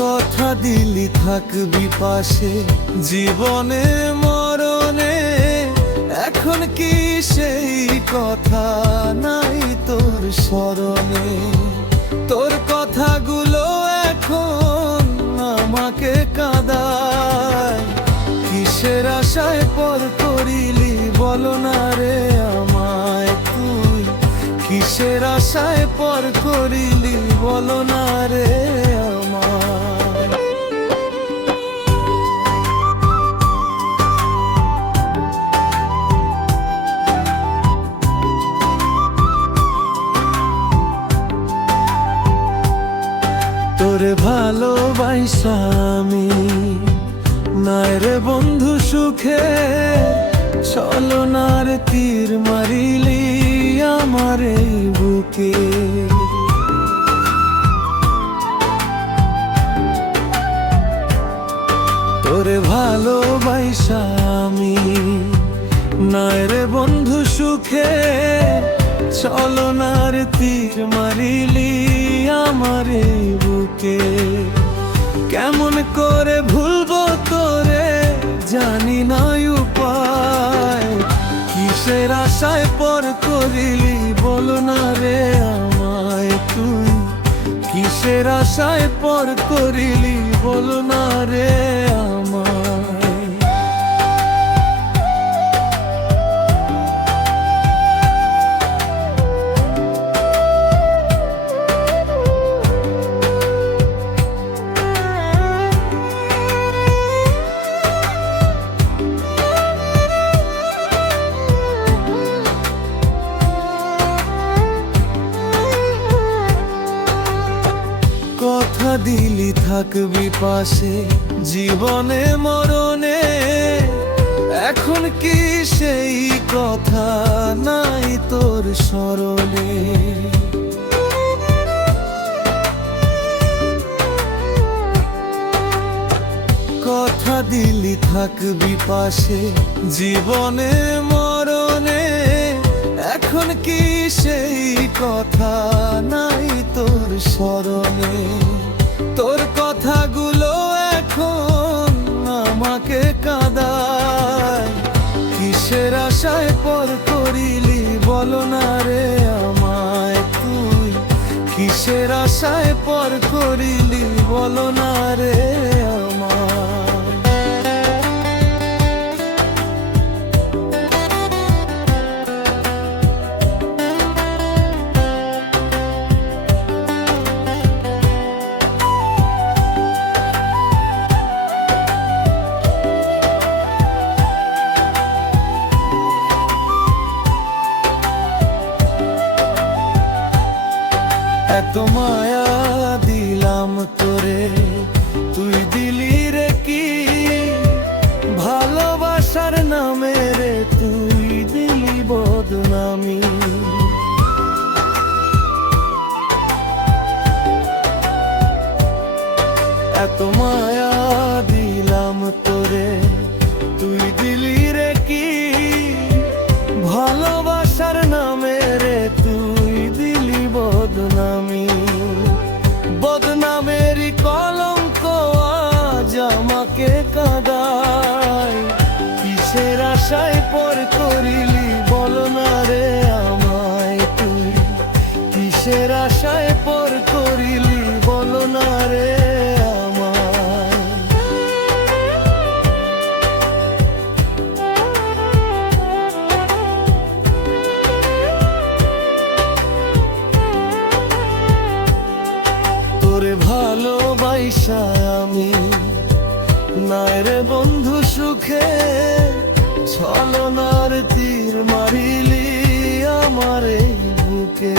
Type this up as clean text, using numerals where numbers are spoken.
কথা দিলি থাকবি পাশে জীবনে মরণে, এখন কি সেই কথা নাই তোর স্মরণে? তোর কথাগুলো এখন আমাকে কাঁদায়, কিসের আশায় পর করিলি বলো না রে আমায় তুই? কিসের আশায় পর করিলি বলো না রে আমায়? তোরে ভালোবাসা আমি নাই রে বন্ধু সুখে, ছলনার তীর মারিলি আমার এই বুকে। তোরে ভালোবাসা আমি নাই রে বন্ধু সুখে, ছলনার তীর মারিলি আমার এই বুকে। কেমন করে ভুলবো তোরে জানি না উপায়, কিসের আশায় পর করিলি বলো না রে আমায় তুই? কিসের আশায় পর করিলি বলো না রে আমায়? কথা দিলি থাকবি পাশে জীবনে মরণে, এখন কি সেই কথা নাই তোর স্মরণে? কথা দিলি থাকবি পাশে জীবনে মরণে, এখন কি সেই কথা নাই তোর স্মরণে? তোর কথাগুলো এখন আমাকে কাঁদায়, কিসের আশায় পর করিলি বলো না রে আমায় তুই? কিসের আশায় পর করিলি বলো না রে আমায়? এত মায়া দিলাম তোরে তুই দিলি রে কি? ভালোবাসার নামে রে তুই দিলি বদনামি। এত মায়া দিলাম তোরে তুই দিলি রে কি? ভালোবাসার নামে রে তুই দিলি বদনামি। বদনামেরই কলঙ্ক আজ আমাকে কাঁদায়, কিসের আশায় পর করিলি বলো না রে আমায় তুই? কিসের আশায় পর করিলি বলো না রে আমায়? তোরে ভালোবাসা আমি নাই রে বন্ধু সুখে, ছলনার তীর মারিলি আমার এই বুকে।